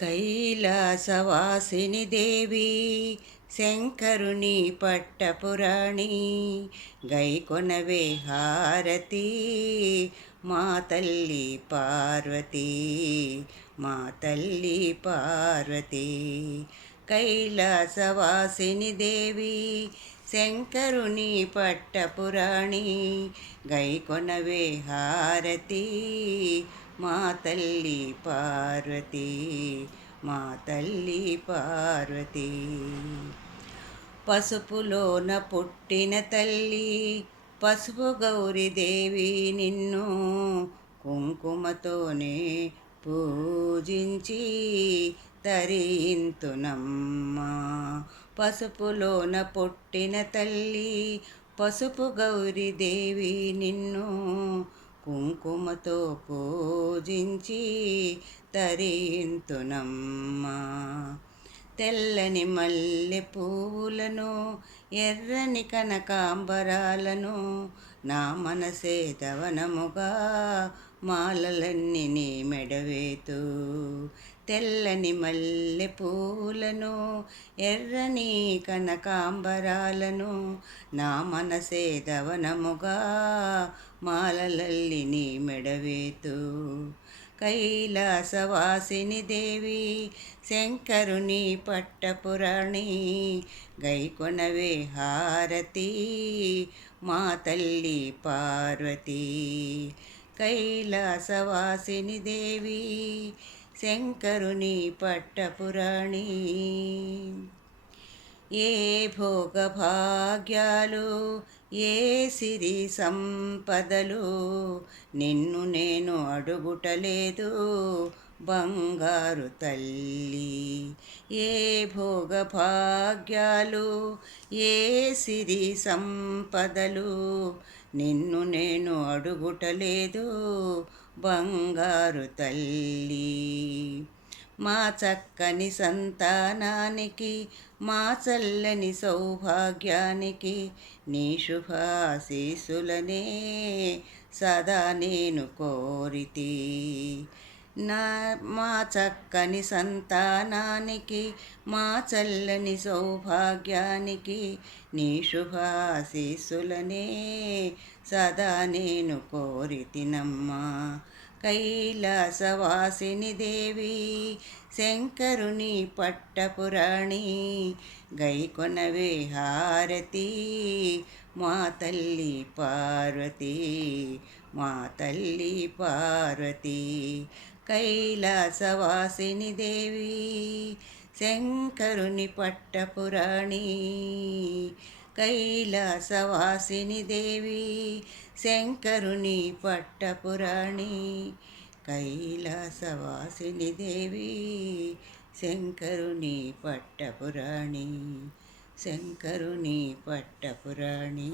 కైలాసవాసిని దేవి శంకరుని పట్టపురాణి గైకొనవే హారతి మా తల్లి పార్వతి మా తల్లి పార్వతి. కైలాసవాసిని దేవి శంకరుని పట్టపురాణి గైకొనవే హారతి మా తల్లి పార్వతి మా తల్లి పార్వతి. పసుపులోన పుట్టిన తల్లి పసుపు గౌరీదేవి నిన్ను కుంకుమతోనే పూజించి తరింతునమ్మా. పసుపులోన పుట్టిన తల్లి పసుపు గౌరీదేవి నిన్ను కుంకుమతో పూజించి తరింతునమ్మా. తెల్లని మల్లె పువ్వులను ఎర్రని కనకాంబరాలను నా మనసే దవనముగా మాలలన్నీ నీ మెడవేతు. తెల్లని మల్లె పువ్వులను ఎర్రని కనకాంబరాలను నా మనసే దవనముగా మాలలల్లి నీ మెడవేతు. కైలాసవాసిని దేవి శంకరుని పట్టపురాణి గైకొనవే హారతి మా తల్లి పార్వతి. కైలాసవాసిని దేవి శంకరుని పట్టపురాణి. ఏ భోగభాగ్యాలు ఏ సిరి సంపదలు నిన్ను నేను అడుగుటలేదు బంగారు తల్లి. ఏ భోగభాగ్యాలు ఏ సిరి సంపదలు నిన్ను నేను అడుగుటలేదు బంగారు తల్లి. మా చక్కని సంతానానికి మా చల్లని సౌభాగ్యానికి నీ శుభాశీసులనే సదా నేను కోరితి. మా చక్కని సంతానానికి మా చల్లని సౌభాగ్యానికి నీ శుభాశీసులనే సదా నేను కోరితినమ్మా. కైలాసవాసిని దేవి శంకరుని పట్టపురాణి గైకొనవే హారతి మా తల్లి పార్వతి మా తల్లి పార్వతి. కైలాసవాసిని దేవి శంకరుని పట్టపురాణి. కైలాసవాసిని దేవి శంకరుని పట్టపురాణి. కైలాసవాసిని దేవి శంకరుని పట్టపురాణి శంకరుని పట్టపురాణి.